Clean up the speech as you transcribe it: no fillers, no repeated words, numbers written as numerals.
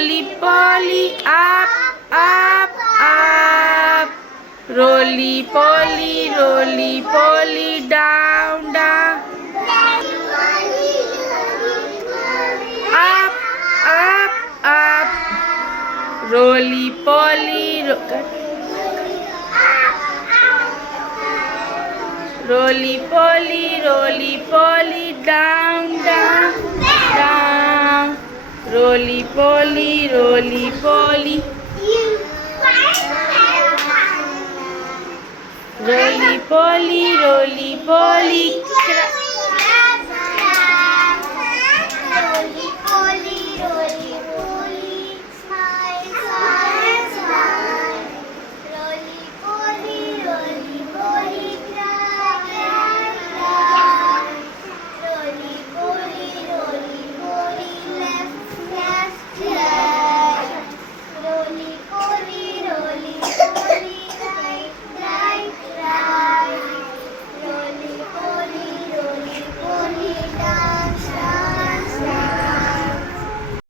roly poly, up, up, up. Roly poly, down, down. Up, up, up. Roly poly, roly poly, down, down, down. Roly poly, roly poly. Roly poly, roly poly.